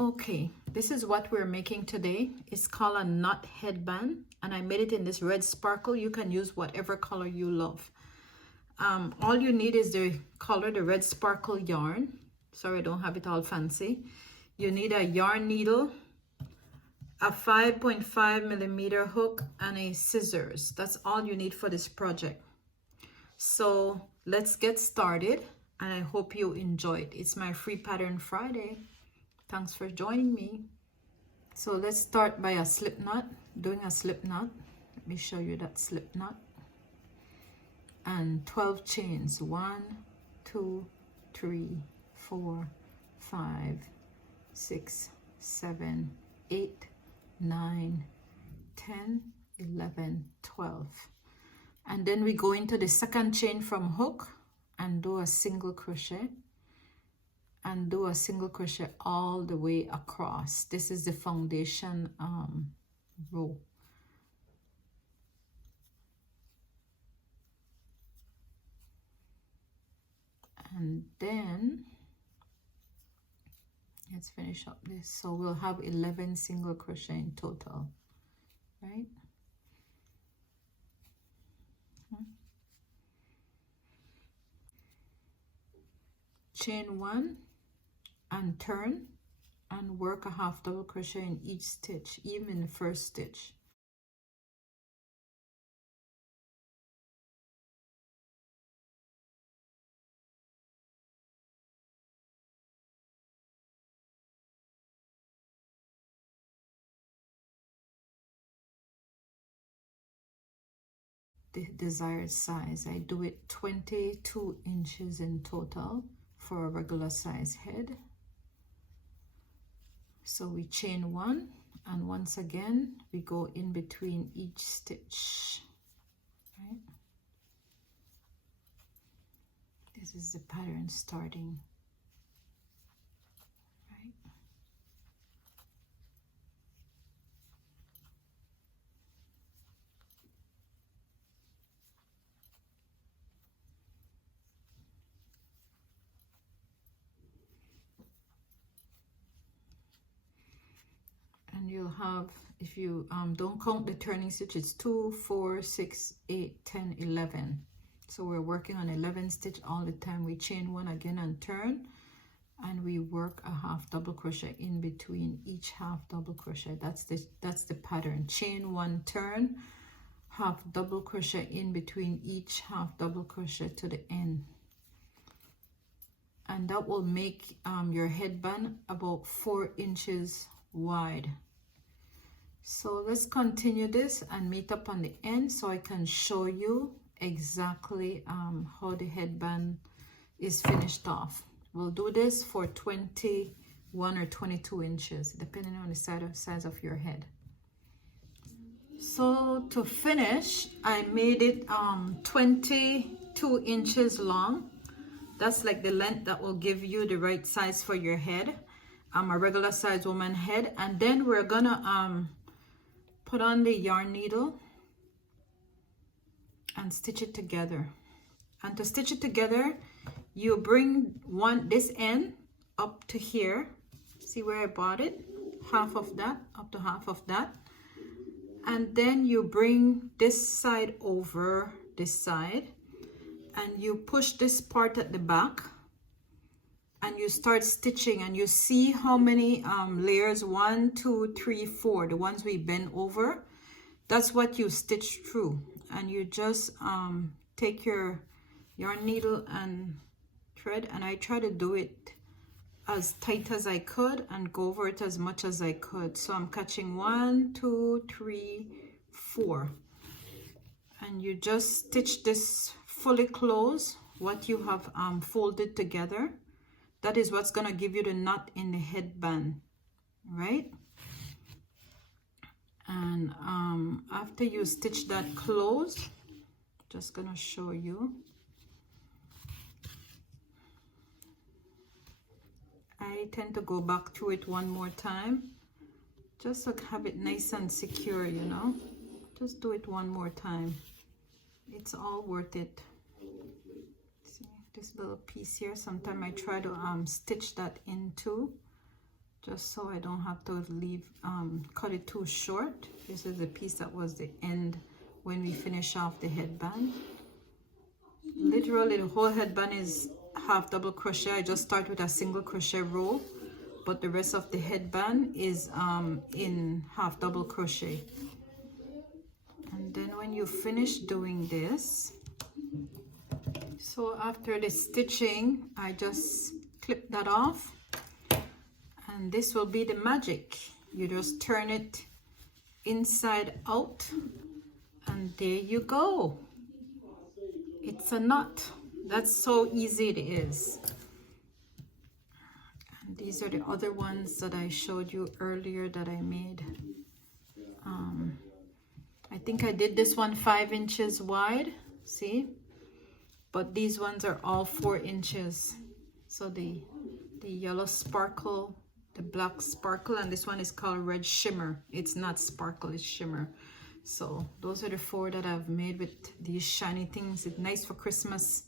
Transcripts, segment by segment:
Okay, this is what we're making today. It's called a knot headband, and I made it in this red sparkle. You can use whatever color you love. All you need is the color, the red sparkle yarn. Sorry, I don't have it all fancy. You need a yarn needle, a 5.5 millimeter hook, and a scissors. That's all you need for this project. So let's get started, and I hope you enjoy it. It's my free pattern Friday. Thanks for joining me. So let's start by a slip knot, doing a slip knot. Let me show you that slip knot. And 12 chains, 1, 2, 3, 4, 5, 6, 7, 8, 9, 10, 11, 12. And then we go into the second chain from hook and do a single crochet. And do a single crochet all the way across. This is the foundation row. And then let's finish up this. So we'll have 11 single crochet in total, right? Chain 1 and turn and work a half double crochet in each stitch, even in the first stitch. The desired size. I do it 22 inches in total for a regular size head. So we chain 1, and once again we go in between each stitch, right? This is the pattern starting, right? And you'll have, if you don't count the turning stitches, 2, 4, 6, 8, 10, 11. So we're working on 11 stitch all the time. We chain 1 again and turn, and we work a half double crochet in between each half double crochet. That's the pattern. Chain 1, turn, half double crochet in between each half double crochet to the end. And that will make your headband about 4 inches wide. So let's continue this and meet up on the end so I can show you exactly how the headband is finished off. We'll do this for 21 or 22 inches depending on the size of your head. So to finish, I made it 22 inches long. That's like the length that will give you the right size for your head. A regular size woman head. And then we're gonna put on the yarn needle and stitch it together. And to stitch it together, you bring this end up to here. See where I bought it? Half of that, up to half of that. And then you bring this side over this side, and you push this part at the back, and you start stitching, and you see how many layers, 1, 2, 3, 4, the ones we bend over. That's what you stitch through. And you just take your yarn needle and thread, and I try to do it as tight as I could and go over it as much as I could. So I'm catching 1, 2, 3, 4, and you just stitch this fully close what you have folded together. That is what's gonna give you the knot in the headband, right? And after you stitch that close, just gonna show you. I tend to go back through it one more time, just to have it nice and secure, you know. Just do it one more time. It's all worth it. See this little piece here, sometimes I try to stitch that into just so I don't have to leave cut it too short. This is the piece that was the end when we finish off the headband. Literally the whole headband is half double crochet. I just start with a single crochet row, but the rest of the headband is in half double crochet. And then when you finish doing this, so after the stitching, I just clip that off, and this will be the magic. You just turn it inside out, and there you go. It's a knot. That's so easy it is. And these are the other ones that I showed you earlier that I made. I think I did this one 5 inches wide, see? But these ones are all 4 inches. So the yellow sparkle, the black sparkle, and this one is called red shimmer. It's not sparkle, it's shimmer. So those are the 4 that I've made with these shiny things. It's nice for Christmas.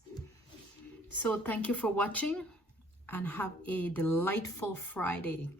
So thank you for watching, and have a delightful Friday.